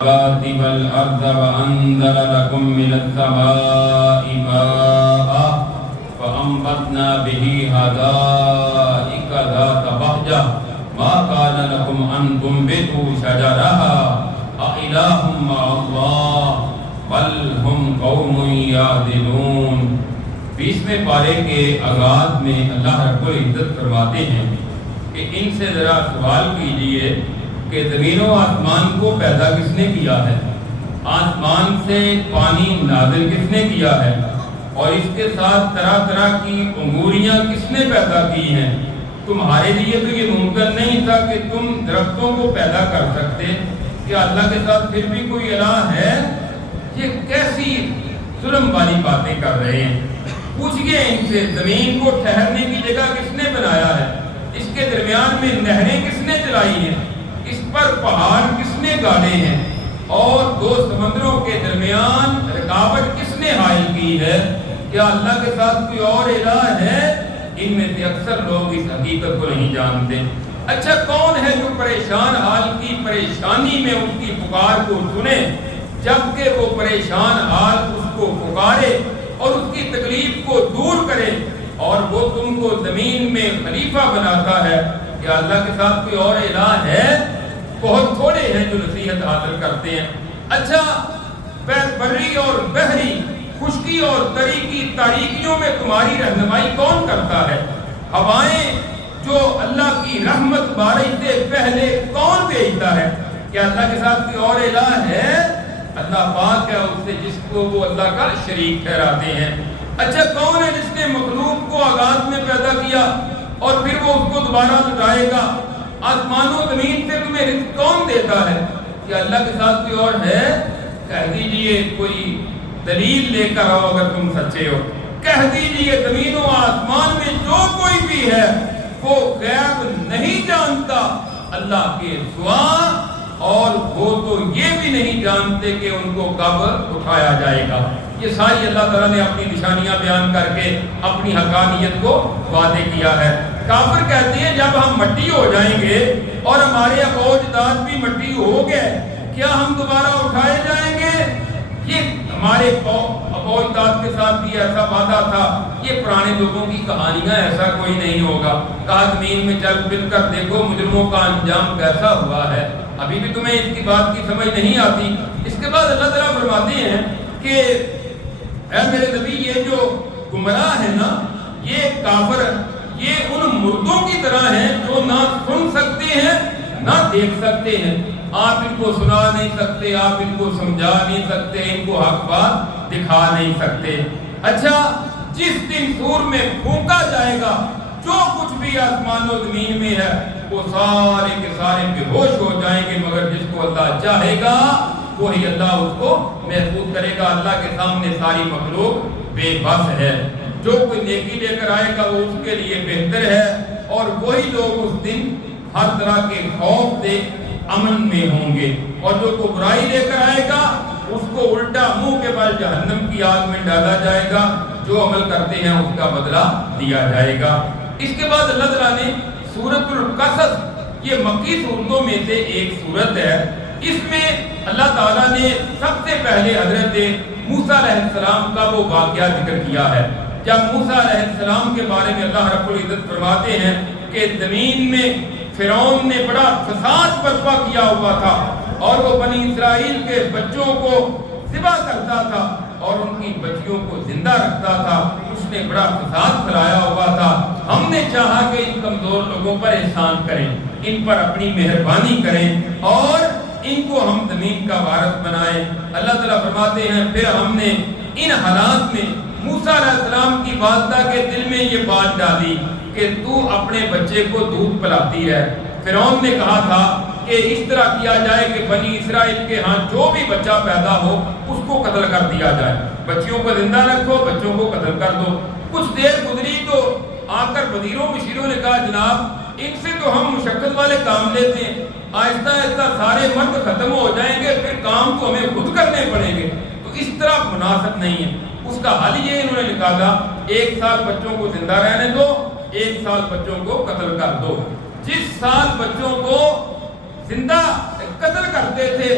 راتب الأرض وأنزل لكم من السماء ماء فأنبتنا به حدائق ذات بهجة ما كان لكم أن تنبتوا شجرها أإله مع الله بل هم قوم يعدلون۔ 20ویں پارے کے آغاز میں اللہ رب العزت فرماتے ہیں کہ ان سے ذرا سوال کیجئے کہ زمین و آسمان کو پیدا کس نے کیا ہے، آسمان سے پانی نازل کس نے کیا ہے، اور اس کے ساتھ طرح طرح کی اموریاں کس نے پیدا کی ہیں۔ تمہارے لیے تو یہ ممکن نہیں تھا کہ تم درختوں کو پیدا کر سکتے، کیا اللہ کے ساتھ پھر بھی کوئی الہ ہے؟ یہ کیسی ظلم والی باتیں کر رہے ہیں۔ پوچھئے ان سے زمین کو ٹھہرنے کی جگہ کس نے بنایا ہے، اس کے درمیان میں نہریں کس نے چلائی ہیں، اس پر پہاڑ کس نے گاڑے ہیں، اور دو سمندروں کے درمیان رکاوٹ کس نے حائل کی ہے؟ کیا اللہ کے ساتھ کوئی اور الہ ہے؟ ان میں سے اکثر لوگ اس حقیقت کو نہیں جانتے۔ اچھا کون ہے جو پریشان حال کی پریشانی میں اس کی پکار کو سنے، جبکہ وہ پریشان حال اس کو پکارے اور اس کی تکلیف کو دور کرے، اور وہ تم کو زمین میں خلیفہ بناتا ہے؟ کیا اللہ کے ساتھ کوئی اور الہ ہے؟ بہت تھوڑے ہیں جو نصیحت حاصل کرتے ہیں۔ اچھا بری اور بحری، خشکی اور تری کی تاریکیوں میں تمہاری رہنمائی کون کرتا ہے؟ ہوائیں جو اللہ کی رحمت بارش سے پہلے کون بھیجتا ہے؟ کیا اللہ کے ساتھ کوئی اور الہ ہے؟ اللہ پاک ہے اس سے جس کو وہ اللہ کا شریک ٹھہراتے ہیں۔ اچھا کون ہے جس نے مخلوق کو آغاز میں پیدا کیا اور پھر وہ اس کو دوبارہ لٹائے گا؟ آسمان و زمین سے تمہیں رزق کون دیتا ہے؟ کیا اللہ کے ساتھ کوئی اور ہے؟ کہہ دیجئے کوئی دلیل لے کر آؤ اگر تم سچے ہو۔ کہہ دیجئے زمین و آسمان میں جو کوئی بھی ہے وہ غیب نہیں جانتا اللہ کے سوا، اور وہ تو یہ بھی نہیں جانتے کہ ان کو کب اٹھایا جائے گا۔ یہ ساری اللہ تعالیٰ نے اپنی نشانیاں بیان کر کے اپنی حقانیت کو واضح کیا ہے۔ کافر کہتے ہیں جب ہم مٹی ہو جائیں گے اور ہمارے اباء و اجداد بھی مٹی ہو گئے، کیا ہم دوبارہ اٹھائے جائیں گے؟ یہ ہمارے اباء و اجداد کے ساتھ بھی ایسا وعدہ تھا، یہ پرانے لوگوں کی کہانیاں، ایسا کوئی نہیں ہوگا۔ کہا زمین میں چل پھر کر دیکھو مجرموں کا انجام کیسا ہوا ہے۔ ابھی بھی تمہیں اس کی بات کی سمجھ نہیں آتی۔ اس کے بعد اللہ تعالیٰ فرماتے ہیں کہ اے میرے نبی یہ جو گمراہ ہے نا، یہ کافر، یہ ان مردوں کی طرح ہیں جو نہ سن سکتے ہیں نہ دیکھ سکتے ہیں۔ آپ ان کو سنا نہیں سکتے، آپ ان کو سمجھا نہیں سکتے، ان کو حق بات دکھا نہیں سکتے۔ اچھا جس دن سور میں پھونکا جائے گا، جو کچھ بھی آسمان و زمین میں ہے وہ سارے کے سارے بے ہوش ہو جائیں گے، مگر جس کو اللہ چاہے گا وہی اللہ اس کو محفوظ کرے گا۔ اللہ کے سامنے ساری مخلوق بے بس ہے۔ جو کوئی نیکی لے کر آئے گا وہ اس کے لیے بہتر ہے، اور وہی لوگ اس دن ہر طرح کے خوف سے امن میں ہوں گے، اور جو کوئی برائی لے کر آئے گا اس کو الٹا منہ کے بل جہنم کی آگ میں ڈالا جائے گا۔ جو عمل کرتے ہیں اس کا بدلہ دیا جائے گا۔ اس کے بعد اللہ تعالیٰ نے سورۃ القصص، یہ مکی سورتوں میں سے ایک سورت ہے، اس میں اللہ تعالیٰ نے سب سے پہلے حضرت موسیٰ علیہ السلام کا وہ واقعہ ذکر کیا ہے۔ جب موسیٰ علیہ السلام کے بارے میں اللہ رب العزت فرماتے ہیں کہ زمین میں فرعون نے بڑا فساد برپا کیا ہوا تھا، اور وہ بنی اسرائیل کے بچوں کو ذبح کرتا تھا اور ان کی بچیوں کو زندہ رکھتا تھا، اس نے بڑا فساد پھیلایا ہوا تھا۔ ہم نے چاہا کہ ان کمزور لوگوں پر احسان کریں، ان پر اپنی مہربانی کریں، اور ان کو ہم زمین کا وارث بنائیں۔ اللہ تعالیٰ فرماتے ہیں پھر ہم نے ان حالات میں موسیٰ علیہ السلام کی والدہ کے دل میں یہ بات ڈالی کہ تو اپنے بچے کو دودھ پلاتی رہ۔ فرعون نے کہا تھا کہ اس طرح کیا جائے کہ بنی اسرائیل کے ہاں جو بھی بچہ پیدا ہو اس کو قتل کر دیا جائے، بچیوں کو زندہ رکھو، بچوں کو قتل کر دو۔ کچھ دیر گزری تو آ کر وزیروں مشیروں نے کہا جناب ان سے تو ہم مشقت والے کام لیتے ہیں، آہستہ آہستہ سارے مرد ختم ہو جائیں گے، پھر کام تو ہمیں خود کرنے پڑیں گے، تو اس طرح مناسب نہیں ہے۔ اس کا حل یہ انہوں نے نکالا 1 سال بچوں کو زندہ رہنے دو، 1 سال بچوں کو قتل کر دو۔ جس سال بچوں کو زندہ قتل کرتے تھے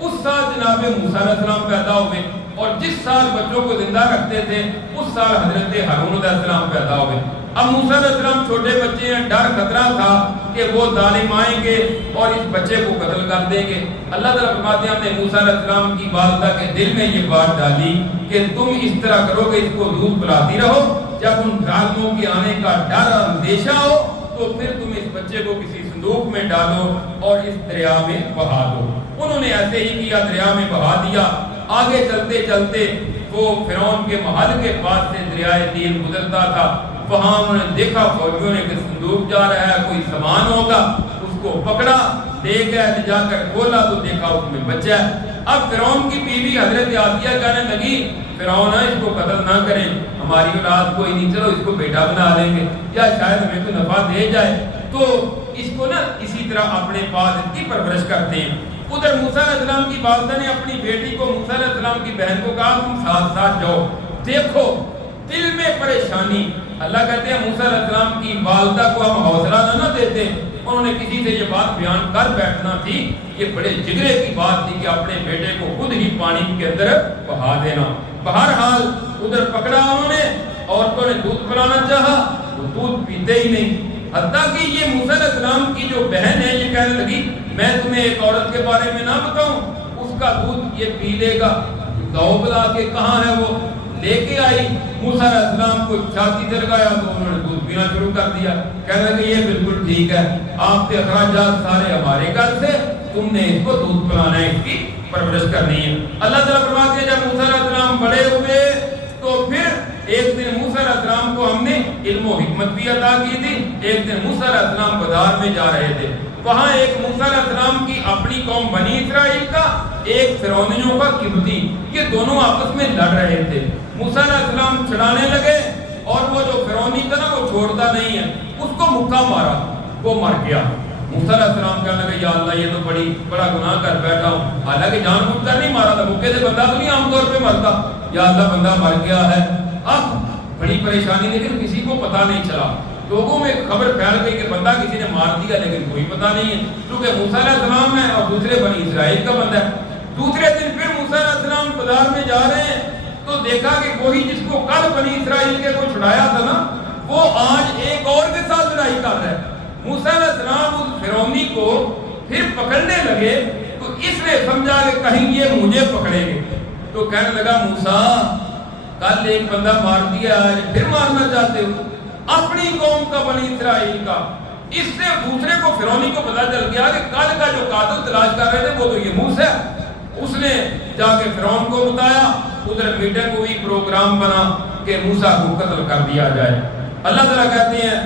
اس سال جناب موسیٰ علیہ السلام پیدا ہوئے، اور جس سال بچوں کو زندہ رکھتے تھے اس سال حضرت ہارون علیہ السلام پیدا ہوئے۔ اب موسیٰ علیہ السلام چھوٹے بچے ہیں، ڈر خطرہ تھا کہ وہ ظالم آئیں گے اور اس بچے کو قتل کر دیں گے۔ اللہ تعالیٰ فرماتے ہیں ہم نے موسیٰ علیہ السلام کی والدہ کے دل میں یہ بات ڈالی کہ تم اس طرح کرو کہ اس کو دودھ پلاتی رہو، جب ان ظالموں کے آنے کا ڈر اندیشہ ہو تو پھر تم اس بچے کو کسی صندوق میں ڈالو اور اس دریا میں بہا دو۔ انہوں نے ایسے ہی کیا، دریا میں بہا دیا۔ آگے چلتے چلتے وہ فرعون کے محل کے پاس سے دریائے نیل گزرتا تھا، وہاں انہوں نے دیکھا فوجیوں نے کہ صندوق جا رہا ہے، کوئی سامان ہوگا، اس کو پکڑا، لے گئے، جا کر کھولا تو دیکھا اس میں بچہ ہے۔ اب فرعون کی بیوی حضرت آسیہ کہنے لگی فرعون اس کو قتل نہ کریں، ہماری اولاد کوئی نہیں، چلو اس کو بیٹا بنا لیں گے یا شاید ہمیں کوئی نفع دے جائے، تو اس کو نا اسی طرح اپنے پاس اس کی پرورش کرتے ہیں۔ ادھر موسیٰ علیہ السلام کی والدہ نے اپنی بیٹی کو موسیٰ علیہ السلام کی بہن کو کہا تم ساتھ ساتھ جاؤ، دیکھو دل میں پریشانی۔ اللہ کہتے ہیں موسیٰ علیہ السلام کی والدہ کو ہم حوصلہ نہ دیتے، انہوں نے کسی سے یہ بات بیان کر بیٹھنا تھی، یہ بڑے جگرے کی بات تھی کہ اپنے بیٹے کو خود ہی پانی کے اندر بہا دینا۔ بہرحال ادھر پکڑا انہوں نے، عورتوں نے دودھ پلانا چاہا، وہ دودھ پیتے ہی نہیں، حتیٰ کہ یہ موسیٰ علیہ السلام کی جو بہن ہے یہ کہنے لگی میں تمہیں ایک عورت کے بارے میں نہ بتاؤں، اس کا دودھ یہ پی لے گا، گاؤں بلا کے کہاں ہے وہ، لے کے آئی، موسیٰ علیہ السلام کو چھاتی سے لگایا تو انہوں نے دودھ پینا شروع کر دیا۔ کہنے لگے یہ بالکل ٹھیک ہے، آپ کے اخراجات سارے ہمارے گھر سے، تم نے اس کو دودھ پلانا ہے، اس کی پرورش کرنی ہے۔ اللہ تعالیٰ فرماتے ہیں جب موسیٰ علیہ السلام بڑے ہوئے تو پھر ایک دن موسیٰ علیہ السلام کو ہم نے علم و حکمت بھی عطا کی تھی۔ ایک دن موسیٰ علیہ السلام بازار میں جا رہے تھے، وہاں ایک موسیٰ علیہ السلام کی اپنی قوم بنی اسرائیل کا، ایک فرعونیوں کا قبطی، یہ دونوں آپس میں لڑ رہے تھے۔ موسیٰ علیہ السلام چھڑانے لگے اور وہ جو فرعونی تھا نا وہ چھوڑتا نہیں ہے، اس کو مکہ مارا، وہ مر گیا۔ موسیٰ علیہ السلام کہنے لگے یا اللہ یہ تو بڑا گناہ کر بیٹھا ہوں، حالانکہ جان بوجھ کر نہیں مارا تھا، مکے سے بندہ تو نہیں عام طور پہ مرتا، یا اللہ بندہ مر گیا ہے۔ اب بڑی پریشانی، لیکن کسی کو پتہ نہیں چلا، لوگوں میں خبر پھیل گئی کہ بندہ کسی نے مار دیا لیکن کوئی پتہ نہیں ہے، کیونکہ موسیٰ علیہ السلام ہے اور دوسرے بنی اسرائیل کا بندہ ہے۔ دوسرے دن پھر موسیٰ علیہ السلام بازار میں جا رہے ہیں تو دیکھا کہ وہی جس کو کل بنی اسرائیل کے کو چھڑایا تھا نا، وہ آج ایک اور کے ساتھ لڑائی کر رہا ہے۔ موسیٰ علیہ السلام اس فرعونی کو پھر پکڑنے لگے تو اس نے سمجھا کہ کہیں یہ مجھے پکڑیں گے، تو کہنے لگا موسیٰ کل ایک بندہ مار دیا آج پھر مارنا چاہتے ہو، اپنی قوم کا بنی اسرائیل کا۔ اس سے دوسرے کو فرعونی کو پتہ چل گیا کہ کل کا جو قاتل تلاش کر رہے تھے وہ تو یہ موسیٰ ہے۔ اس نے جا کے فرعون کو بتایا، ادھر میٹنگ ہوئی، پروگرام بنا کہ موسیٰ کو قتل کر دیا جائے۔ اللہ تعالیٰ کہتے ہیں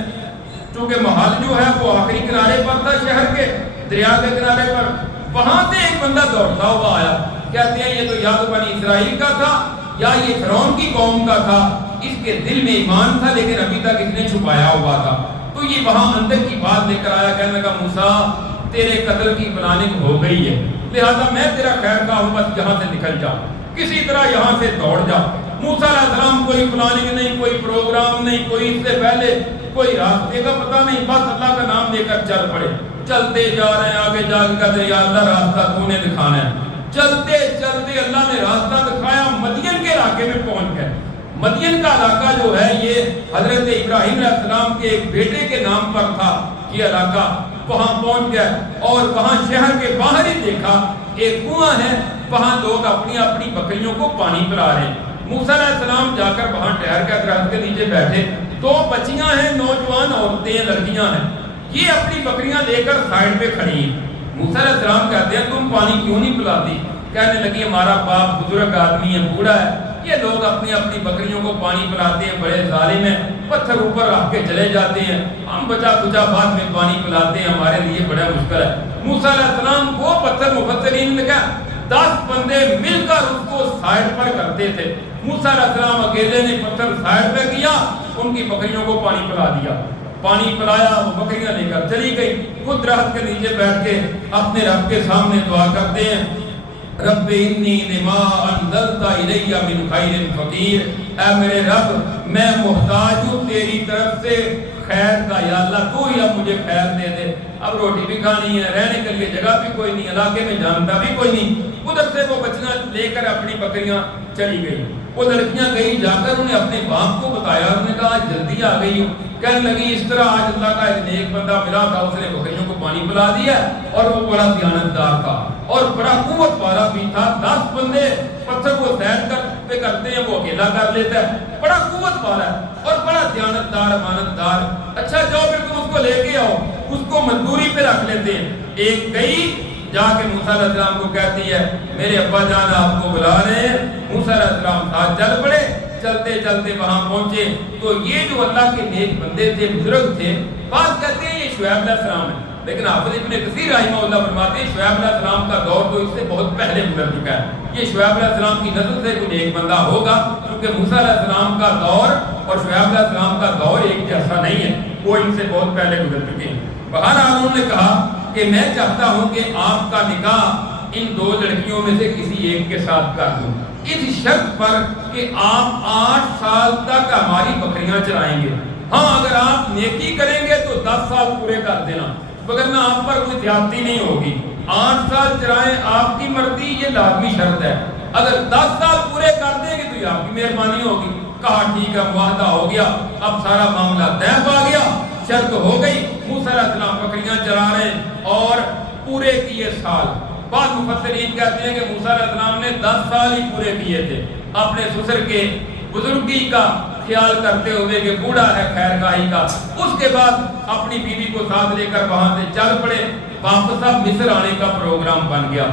چونکہ محل جو ہے وہ آخری کنارے پر تھا، شہر کے دریا کے کنارے پر، وہاں سے ایک بندہ دوڑتا ہوا آیا، کہتے ہیں یہ تو یا تو بنی اسرائیل کا تھا یا یہ فرعون کی قوم کا تھا، اس کے دل میں ایمان تھا لیکن ابھی تک اس نے چھپایا ہوا تھا، تو یہ وہاں اندر کی بات لے کر آیا، کہنے لگا موسیٰ تیرے قتل کی پلاننگ ہو گئی ہے، لہذا میں تیرا خیر خواہ ہوں، بس یہاں سے نکل جا، کسی طرح یہاں سے دوڑ جا۔ موسیٰ علیہ السلام کوئی پلاننگ نہیں، کوئی پروگرام نہیں، کوئی اس سے پہلے کوئی راستے کا پتہ نہیں، بس اللہ کا نام لے کر چل پڑے، چلتے جا رہے ہیں، آگے جا کے کہتے ہیں یا اللہ راستہ تو نے دکھانا ہے۔ چلتے چلتے اللہ نے راستہ دکھایا، مدین کے علاقے میں پہنچ گئے۔ مدین کا علاقہ جو ہے یہ حضرت ابراہیم علیہ السلام کے ایک بیٹے کے نام پر تھا یہ علاقہ، وہاں پہنچ گئے اور وہاں شہر کے باہر ہی دیکھا ایک کنواں ہے، وہاں لوگ اپنی اپنی بکریوں کو پانی پلا رہے ہیں۔ موسیٰ علیہ السلام جا کر وہاں ٹھہر کر درخت کے نیچے بیٹھے، دو بچیاں ہیں، نوجوان عورتیں لڑکیاں ہیں، یہ اپنی بکریاں لے کر سائڈ پہ کھڑی ہیں۔ موسیٰ علیہ السلام کہتے ہیں تم پانی کیوں نہیں پلاتی؟ کہنے لگی ہمارا باپ بزرگ آدمی ہے، بوڑھا ہے، یہ لوگ اپنی اپنی بکریوں کو پانی پلاتے ہیں، بڑے ظالم ہیں، پتھر اوپر رکھ کے چلے جاتے ہیں، ہم بچا کچا بعد میں پانی پلاتے ہیں، ہمارے لیے بڑا مشکل ہے۔ موسیٰ علیہ السلام وہ پتھر مفسرین نے کہا 10 بندے مل کر اس کو سائڈ پر کرتے تھے، موسیٰ علیہ السلام اکیلے نے پتھر سائڈ پہ کیا، ان کی بکریوں کو پانی پلا دیا، پانی پلایا، وہ بکریاں لے کر چلی گئی، خود درخت کے نیچے بیٹھ کے اپنے رب کے سامنے دعا کرتے ہیں، رب انی لما انزلت الی من خیر فقیر، اے میرے رب میں محتاج ہوں تیری طرف سے خیر کا، یا اللہ تو ہی اب مجھے خیر دے دے، اب روٹی بھی کھانی ہے، رہنے کے لیے جگہ بھی کوئی نہیں، علاقے میں جانتا بھی کوئی نہیں۔ ادھر سے وہ بچیاں لے کر اپنی بکریاں چلی گئی۔ وہ لڑکیاں گئی، جا کر انہیں اپنے باپ کو بتایا، انہوں نے کہا جلدی آ گئی ہوں۔ کہنے لگی اس طرح آج اللہ کا ایک نیک بندہ ملا تھا، اس نے بکریوں کو پانی پلا دیا اور وہ بڑا دیانتدار تھا اور بڑا قوت والا بھی تھا۔ 10 بندے پتھر کو سیر کرتے ہیں، وہ اکیلا کر لیتا ہے، بڑا قوت والا ہے اور بڑا دیانتدار امانتدار۔ اچھا جاؤ پھر تم اس کو لے کے آؤ، اس کو مزدوری پہ رکھ لیتے ہیں۔ ایک گئی، جا کے موسیٰ علیہ السلام کو کہتی ہے میرے ابا جان آپ کو بلا رہے ہیں۔ موسیٰ علیہ السلام ساتھ چل پڑے، چلتے چلتے وہاں پہنچے تو یہ جو اللہ کے نیک بندے تھے، بزرگ تھے، بات کہتے ہیں یہ شعیب علیہ السلام ہے، لیکن حافظ ابن کثیر رحمہ اللہ فرماتے ہیں شعیب علیہ السلام کا دور تو اس سے بہت پہلے گزر چکا ہے۔ یہ شعیب علیہ السلام کی نسل سے کوئی نیک بندہ ہوگا، کیونکہ موسیٰ علیہ السلام کا دور اور شعیب علیہ السلام کا دور ایک جیسا نہیں ہے، وہ ان سے بہت پہلے گزر چکے ہیں۔ بہرحال انہوں نے کہا کہ میں چاہتا ہوں کہ آپ کا نکاح ان 2 لڑکیوں میں سے کسی ایک کے ساتھ کر دوں، اس شرط پر کہ آپ 8 سال تک ہماری بکریاں چرائیں گے۔ ہاں اگر آپ نیکی کریں گے تو 10 سال پورے کر دینا، وگرنہ آپ پر کوئی زیادتی نہیں ہوگی۔ 8 سال چرائیں، آپ کی مرضی، یہ لازمی شرط ہے۔ اگر 10 سال پورے کر دیں گے تو یہ آپ کی مہربانی ہوگی۔ کہا ٹھیک ہے، معاہدہ ہو گیا، اب سارا معاملہ طے پا گیا، شرط ہو گئی۔ موسیٰ علیہ السلام بکریاں چرا رہے ہیں اور پورے کیے سال۔ بعض مفسرین کہتے ہیں کہ موسیٰ علیہ السلام نے 10 سال ہی پورے کیے تھے، اپنے سسر کے بزرگی کا خیال کرتے ہوئے کہ بوڑھا ہے خیر خواہی کا۔ اس کے بعد اپنی بیوی کو ساتھ لے کر وہاں سے چل پڑے، واپس اب مصر آنے کا پروگرام بن گیا۔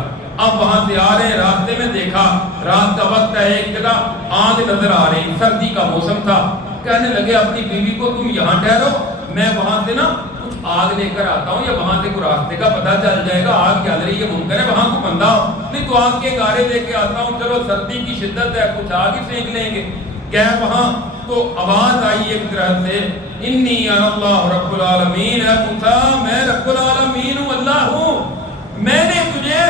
اب وہاں سے آ رہے ہیں، راستے میں دیکھا رات کا وقت ہے، ایک جگہ آگ نظر آ رہی، سردی کا موسم تھا۔ کہنے لگے اپنی بیوی کو تم یہاں ٹھہرو، میں وہاں سے نا کچھ آگ لے کر آتا ہوں، یا وہاں سے کوئی راستے کا پتہ چل جائے گا، آگ جل رہی ہے، ممکن ہے وہاں کو بندہ ہو، نہیں تو آگ کے گارے لے کے آتا ہوں، چلو سردی کی شدت ہے کچھ آگ ہی سینک لیں گے۔ گئے وہاں تو آواز آئی ایک طرح سے، انی انا اللہ رب العالمین، اے موسیٰ میں رب العالمین ہوں، اللہ ہوں، میں نے تجھے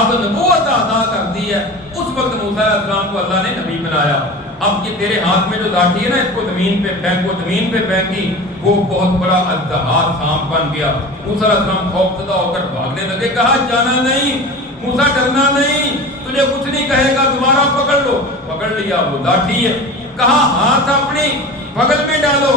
اب نبوت عطا کر دی ہے۔ اس وقت موسیٰ علیہ السلام کو اللہ نے نبی بنایا۔ اب یہ تیرے ہاتھ میں جو لاٹھی ہے نا، اس کو زمین پہ پھینکو، زمین پہ پھینکی، وہ بہت بڑا اژدہا سانپ بن گیا۔ موسیٰ علیہ السلام خوفزدہ ہو کر بھاگنے لگے، کہا جانا نہیں موسیٰ، ڈرنا نہیں، تجھے کچھ نہیں کہے گا، دوبارہ پکڑ لو۔ پکڑ لیا، وہ لاٹھی ہے۔ کہا ہاتھ اپنی بغل میں ڈالو،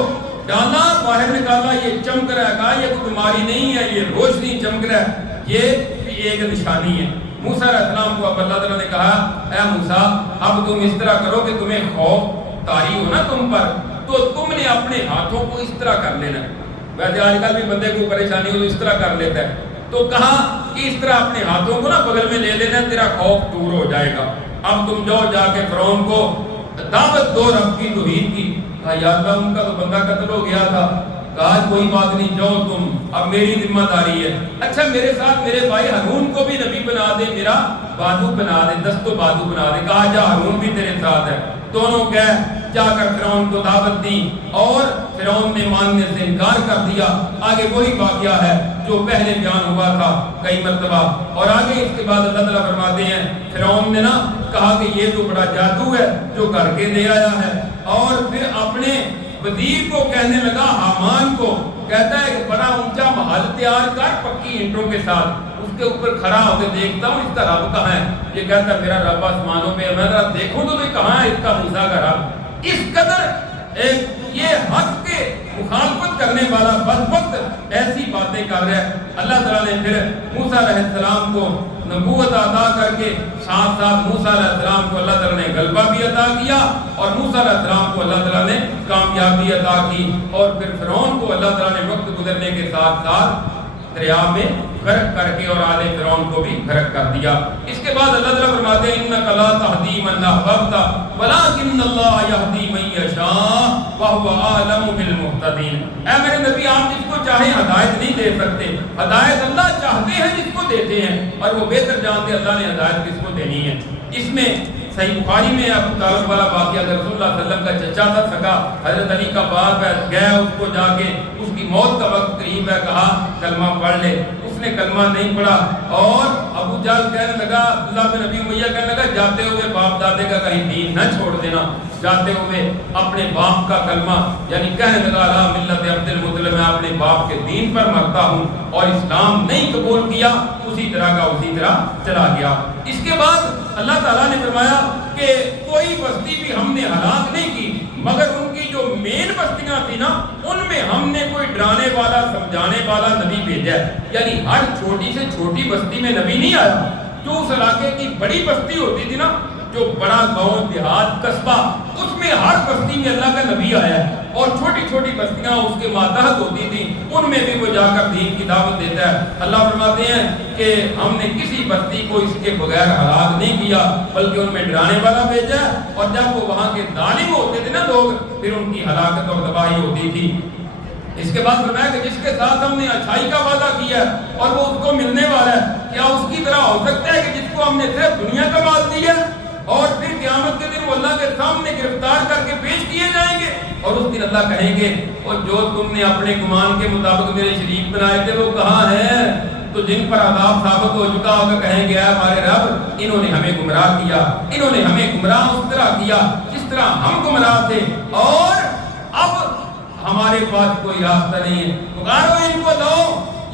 ڈالا، باہر نکالا، یہ چمک رہا ہے، کہا یہ کوئی بیماری نہیں ہے، یہ روشنی چمک رہا ہے، یہ بھی ایک نشانی ہے۔ موسیٰ علیہ السلام کو اب اللہ تعالیٰ نے کہا اے موسیٰ اب تم اس طرح کرو کہ تمہیں خوف طاری ہو نا تم پر، تو تم نے اپنے ہاتھوں کو اس طرح کر لینا۔ ویسے آج کل بھی بندے کو پریشانی ہو تو اس طرح کر لیتا ہے، تو کہا کہ اس طرح اپنے ہاتھوں کو نا بغل میں لے لینا، تیرا خوف دور ہو جائے گا۔ اب تم جاؤ، جا کے فرعون کو دعوت دو رب کی توحید کی۔ کہا یا اللہ ان کا تو بندہ قتل ہو گیا تھا۔ کہا کوئی بات نہیں، جاؤ تم، اب میری ذمہ داری ہے۔ اچھا میرے ساتھ میرے بھائی ہارون کو بھی نبی بنا دے، میرا بازو بنا دے، دست و بازو بنا دے۔ کہا جا ہارون بھی تیرے ساتھ ہے۔ دونوں گئے، جا کر فرعون کو دعوت دی اور فرعون نے ماننے سے انکار کر دیا۔ آگے وہی واقعہ ہے جو پہلے بیان ہوا تھا کئی مرتبہ، اور آگے اس کے بعد اللہ تعالیٰ فرماتے ہیں فرعون نے نا کہا کہ یہ تو بڑا جادو ہے جو کر کے دے آیا ہے، اور پھر اپنے وزیر کو کہنے لگا، حامان کو کہتا ہے کہ بڑا اونچا محل تیار کر پکی اینٹوں کے ساتھ، اس کے اوپر کھڑا ہو کے دیکھتا ہوں اس کا رب کہاں ہے۔ یہ کہتا ہے میرا رب آسمانوں پہ ہے، میں ذرا دیکھوں تو کہاں ہے اس کا موسیٰ کا رب۔ اس قدر یہ حق کے مخالفت کرنے والا بدبخت ایسی باتیں کر رہا ہے۔ اللہ تعالیٰ نے پھر موسیٰ علیہ السلام کو نبوت عطا کر کے ساتھ ساتھ موسیٰ علیہ السلام کو اللہ تعالیٰ نے غلبہ بھی عطا کیا، اور موسیٰ علیہ السلام کو اللہ تعالیٰ نے کامیابی عطا کی، اور پھر فرعون کو اللہ تعالیٰ نے وقت گزرنے کے ساتھ ساتھ دریا میں غرق کر کے اور آل فرعون کو بھی غرق کر دیا۔ اس کے بعد اللہ تعالیٰ فرماتے ہیں انک لا تہدی من احببت ولکن اللہ یہدی من یشاء وہو اعلم بالمہتدین۔ اے میرے نبی آپ جس کو چاہیں ہدایت نہیں دے سکتے، ہدایت اللہ چاہتے ہیں جس کو دیتے ہیں، اور وہ بہتر جانتے ہیں اللہ نے ہدایت کس کو دینی ہے۔ اس میں صحیح بخاری میں ابو طالب والا واقعہ، رسول اللہ صلی اللہ علیہ وسلم کا چچا تھا سکا، حضرت علی کا باپ ہے، گیا اس کو جا کے، اس کی موت کا وقت قریب ہے، کہا کلمہ پڑھ لے۔ اس نے کلمہ نہیں پڑھا. اور ابو جہل کہنے لگا، عبداللہ بن ابی امیہ کہنے لگا جاتے ہوئے باپ دادے کا کہیں دین نہ چھوڑ دینا. جاتے ہوئے اپنے باپ کا کلمہ یعنی کہنے لگا لا ملت عبد المطلب، میں اپنے باپ کے دین پر مرتا ہوں، اور اسلام نہیں قبول کیا، اسی طرح چلا گیا. اس کے بعد اللہ تعالیٰ نے فرمایا کہ کوئی بستی بھی ہم نے ہلاک نہیں کی مگر ان کی جو مین بستیاں تھی نا ان میں ہم نے کوئی ڈرانے والا سمجھانے والا نبی بھیجا ہے. یعنی ہر چھوٹی سے چھوٹی بستی میں نبی نہیں آیا. جو اس علاقے کی بڑی بستی ہوتی تھی نا، جو بڑا گاؤں دیہات قصبہ، اس میں ہر بستی میں اللہ کا نبی آیا ہے. اور چھوٹی چھوٹی بستیاں اس کے ماتحت ہوتی تھیں، ان میں بھی وہ جا کر دین کی دعوت دیتا ہے. اللہ فرماتے ہیں کہ ہم نے کسی بستی کو اس کے بغیر ہلاک نہیں کیا بلکہ ان میں ڈرانے والا بھیجا ہے. اور جب وہ وہاں کے ظالم ہوتے تھے نا لوگ، پھر ان کی ہلاکت اور تباہی ہوتی تھی. اس کے بعد فرمایا کہ جس کے ساتھ ہم نے اچھائی کا وعدہ کیا ہے اور وہ اس کو ملنے والا ہے، کیا اس کی طرح ہو سکتا ہے کہ جس کو ہم نے صرف دنیا کا مال دیا اور پھر قیامت کے دن وہ اللہ کے سامنے گرفتار کر کے پیش کیے جائیں گے؟ اور اس دن اللہ کہیں گے اور جو تم نے اپنے گمان کے مطابق میرے شریک بنائے تھے وہ کہاں ہیں؟ تو جن پر عذاب ثابت ہو چکا ہوگا کہیں گے ہمارے رب انہوں نے ہمیں گمراہ کیا، انہوں نے ہمیں گمراہ اس طرح کیا جس طرح ہم گمراہ تھے، اور اب ہمارے پاس کوئی راستہ نہیں ہے. پکارو ان کو، دو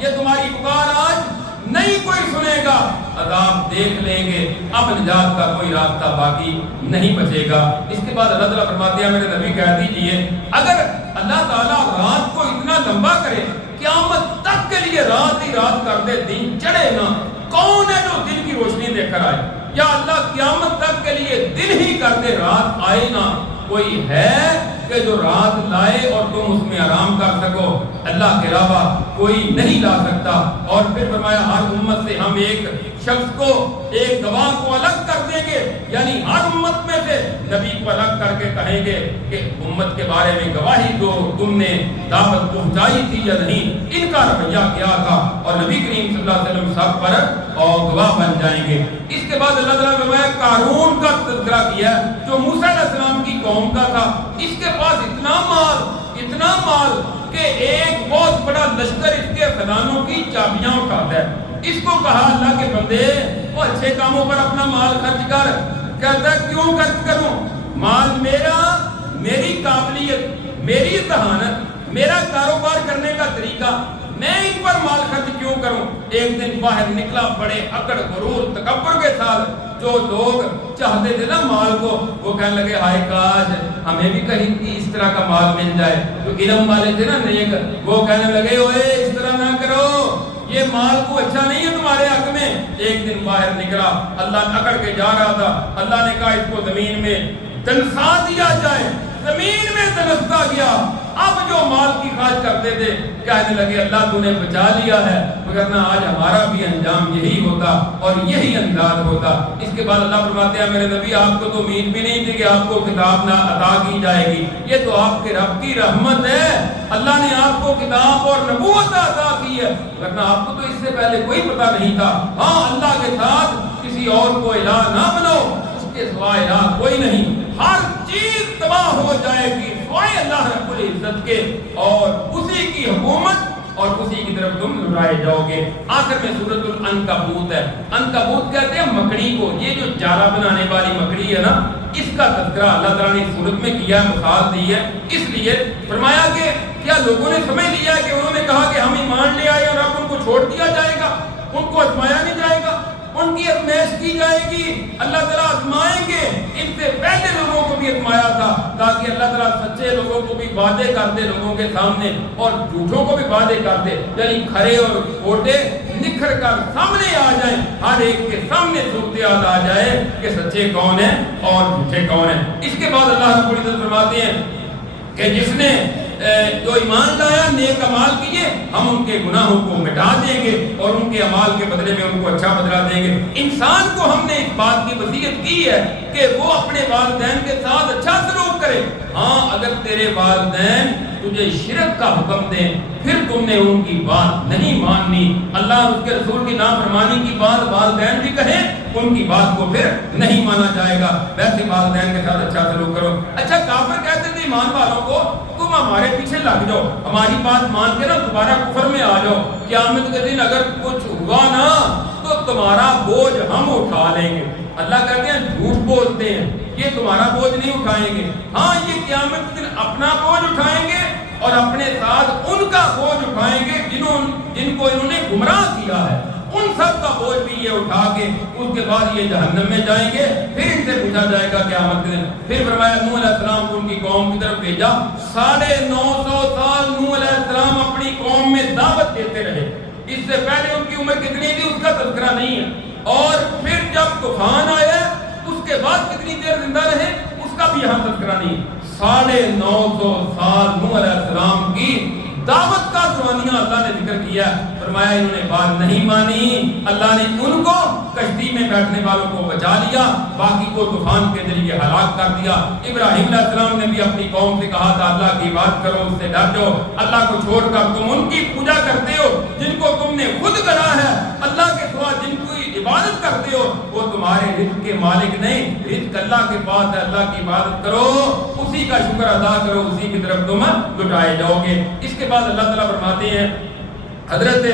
یہ تمہاری پکار آج نہیں کوئی سنے گا، عذاب دیکھ لیں گے، اب نجات کا کوئی راستہ باقی نہیں بچے گا. اس کے بعد اللہ تعالیٰ فرماتے ہیں میرے نبی کہہ دیجئے اگر اللہ تعالیٰ رات کو اتنا لمبا کرے، قیامت تک کے لیے رات ہی رات کر دے، دن چڑھے نا، کون ہے جو دن کی روشنی لے کر آئے؟ یا اللہ قیامت تک کے لیے دن ہی کر دے، رات آئے نا، کوئی ہے کہ جو رات لائے اور تم اس میں آرام کر سکو؟ اللہ کے علاوہ کوئی نہیں لا سکتا. اور پھر فرمایا ہر امت سے ہم ایک شخص کو، ایک گواہ کو الگ کر دیں گے، یعنی ہر امت میں سے نبی کو الگ کر کے کہیں گے کہ امت کے بارے میں گواہی دو، تم نے دعوت پہنچائی تھی یا نہیں، ان کا رویہ کیا تھا، اور نبی کریم صلی اللہ علیہ وسلم سب پر اور گواہ بن جائیں گے. اس کے بعد اللہ تعالیٰ نے فرمایا قارون کا تذکرہ کیا جو موسیٰ علیہ السلام کی قوم کا تھا. اس کے پاس اتنا مال کہ ایک بہت بڑا لشکر اس کے خزانوں کی چابیاں اٹھاتا ہے. اس کو کہا اللہ کے بندے وہ اچھے کاموں پر اپنا مال خرچ کر. کہتا ہے کیوں خرچ کروں؟ مال میرا، میری قابلیت، میری ذہانت، میرا کاروبار کرنے کا طریقہ، میں ان پر مال خرچ کیوں کروں؟ ایک دن باہر نکلا بڑے اکڑ غرور تکبر کے ساتھ. جو لوگ چاہتے تھے نا مال کو، وہ کہنے لگے ہائے کاش ہمیں بھی کہیں اس طرح کا مال مل جائے. جو علم والے تھے نا نیک، وہ کہنے لگے اوے اس طرح نہ کرو، یہ مال کو اچھا نہیں ہے تمہارے حق میں. ایک دن باہر نکلا، اللہ اکڑ کے جا رہا تھا، اللہ نے کہا اس کو زمین میں دنسا دیا جائے. زمین میں دنستا گیا. اب جو مال کی خواہش کرتے تھے کہنے لگے اللہ تو نے بچا لیا ہے، مگر آج ہمارا بھی انجام یہی ہوتا اور یہی انداز ہوتا. اس کے بعد اللہ فرماتے ہیں میرے نبی آپ کو تو امید بھی نہیں تھی کہ آپ کو کتاب نہ عطا کی جائے گی، یہ تو آپ کے رب کی رحمت ہے. اللہ نے آپ کو کتاب اور نبوت عطا کی ہے، ورنہ آپ کو تو اس سے پہلے کوئی پتہ نہیں تھا. ہاں اللہ کے ساتھ کسی اور کو الہ نہ بنو، اس کے سوا الہ کوئی نہیں. ہر چیز تباہ ہو جائے گی سوائے اللہ رب العزت کے، اور اسی کی حکومت اور اسی کی طرف تم لٹائے جاؤ گے. آخر میں سورۃ العنکبوت ہے. عنکبوت کہتے ہیں مکڑی کو. یہ جو جالا بنانے والی مکڑی ہے نا، اس کا تذکرہ اللہ تعالیٰ نے سورت میں کیا ہے، مثال دی ہے. اس لیے فرمایا کہ کیا لوگوں نے سمجھ لیا کہ انہوں نے کہا کہ ہم ایمان لے آئے اور اب ان کو چھوڑ دیا جائے گا، ان کو آزمایا نہیں جائے گا، ان کی آزمائش کی جائے گی. اللہ تعالیٰ آزمائیں گے. ان سے پہلے لوگوں کو بھی آزمایا تھا تاکہ اللہ تعالیٰ سچے لوگوں کو بھی وعدے کر دے لوگوں کے سامنے اور جھوٹوں کو بھی وعدے کر دے، یعنی کھڑے اور کھوٹے نکھر کر سامنے آ جائیں، ہر ایک کے سامنے صورتحال آ جائے کہ سچے کون ہیں اور جھوٹے کون ہیں. اس کے بعد اللہ رب العزت فرماتے ہیں کہ جس نے جو ایمان لایا نیک اعمال کیے ہم ان کے گناہوں کو مٹا دیں گے اور ان کے اعمال کے بدلے میں ان کو اچھا بدلہ دیں گے. انسان کو ہم نے اس بات کی وصیت کی ہے کہ وہ اپنے والدین کے ساتھ اچھا سلوک کرے. ہاں اگر تیرے والدین تجھے شرک کا حکم دیں پھر تم نے ان کی بات نہیں ماننی، اللہ اور اس کے رسول کی نافرمانی کی بات والدین بھی کہیں ان کی بات کو پھر نہیں مانا جائے گا. ویسے والدین کے ساتھ اچھا سلوک کرو. اچھا کافر کہتے تھے ایمان والوں کو تم ہمارے پیچھے لگ جاؤ, ہماری بات مان کے نا دوبارہ کفر میں آ جاؤ, قیامت کے دن اگر کچھ ہوا نا تو تمہارا بوجھ ہم اٹھا لیں گے. اللہ کہتے ہیں جھوٹ بولتے ہیں, یہ تمہارا بوجھ نہیں اٹھائیں گے. ہاں یہ قیامت کے دن اپنا بوجھ اٹھائیں گے اور اپنے ساتھ ان کا بوجھ اٹھائیں گے جن کو انہوں نے گمراہ کیا ہے, ان سب کا بوجھ بھی یہ اٹھا کے اس کے بعد یہ جہنم میں جائیں گے. پھر ان سے پوچھا جائے گا قیامت کے دن. پھر فرمایا نوح علیہ السلام کو ان کی قوم کی طرف بھیجا. 950 سال نوح علیہ السلام اپنی قوم میں دعوت دیتے رہے. اس سے پہلے ان کی عمر کتنی تھی اس کا تذکرہ نہیں ہے, اور پھر جب طوفان آیا اس کے بعد کتنی دیر زندہ رہے اس کا بھی یہاں تذکرہ نہیں. 950 سال نوح علیہ السلام کی دعوت کا زمانیہ اللہ نے ذکر کیا. فرمایا انہوں نے بات نہیں مانی, اللہ نے ان کو کشتی میں بیٹھنے والوں کو بچا لیا, باقی کو طوفان کے ذریعے ہلاک کر دیا. ابراہیم علیہ السلام نے بھی اپنی قوم سے کہا تھا اللہ کی بات کرو, اس سے ڈر جاؤ. اللہ کو چھوڑ کر تم ان کی پوجا کرتے ہو جن کو تم نے خود کرا ہے. اللہ کے سوا جن کی عبادت کرتے ہو وہ تمہارے رزق کے مالک نہیں, رزق اللہ کے پاس ہے. اللہ کی عبادت کرو, اسی کا شکر ادا کرو, اسی کی طرف تم لٹائے جاؤ گے. اس کے بعد اللہ تعالیٰ فرماتے ہیں حضرت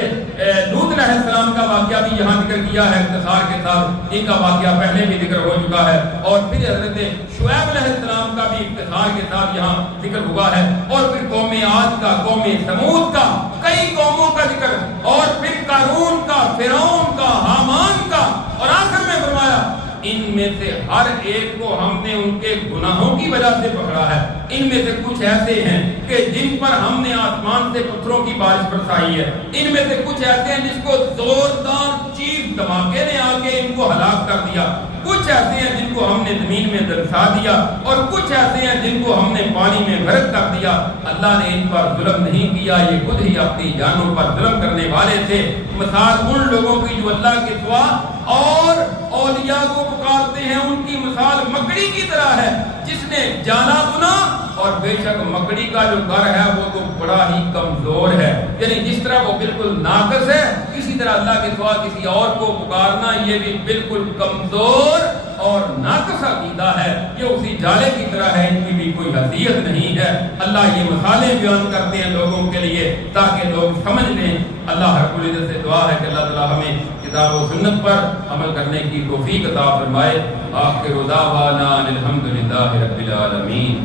لوط علیہ السلام کا واقعہ بھی یہاں ذکر کیا ہے اختصار کے ساتھ. ان کا واقعہ پہلے بھی ذکر ہو چکا ہے, اور پھر حضرت شعیب علیہ السلام کا بھی اختصار کے ساتھ یہاں ذکر ہوا ہے, اور پھر قوم عاد کا, قوم سمود کا, کئی قوموں کا ذکر, اور پھر قارون کا, فرعون کا, حامان کا, اور آخر میں فرمایا ان میں سے ہر ایک کو ہم نے ان کے گناہوں کی وجہ سے پکڑا ہے. ان میں سے کچھ ایسے ہیں کہ جن پر ہم نے آسمان سے پتھروں کی بارش برسائی ہے. ان میں سے کچھ ایسے ہیں جس کو زوردار چیخ دھماکے نے آ کے ان کو ہلاک کر دیا. کچھ ایسے ہیں جن کو ہم نے زمین میں دلسا دیا, اور کچھ ایسے ہیں جن کو ہم نے پانی میں غرق کر دیا. اللہ نے ان پر ظلم نہیں کیا, یہ خود ہی اپنی جانوں پر ظلم کرنے والے تھے. مثال ان لوگوں کی جو اللہ کے سوا اور اولیاء کو پکارتے ہیں, ان کی مثال مکڑی کی طرح ہے جس نے جانا بنا, اور بے شک مکڑی کا جو گھر ہے وہ تو بڑا ہی کمزور ہے. یعنی جس طرح وہ بالکل ناقص ہے, اسی طرح اللہ کے سوا کسی اور کو پکارنا یہ بھی بالکل کمزور اور ناقص عقیدہ ہے. یہ اسی جالے کی طرح ہے, ان کی بھی کوئی حیثیت نہیں ہے. اللہ یہ مثالیں بیان کرتے ہیں لوگوں کے لیے تاکہ لوگ سمجھ لیں. اللہ رب العزت سے دعا ہے کہ اللہ تعالی ہمیں کتاب و سنت پر عمل کرنے کی توفیق عطا فرمائے. آخر دعوانا الحمدللہ رب العالمین.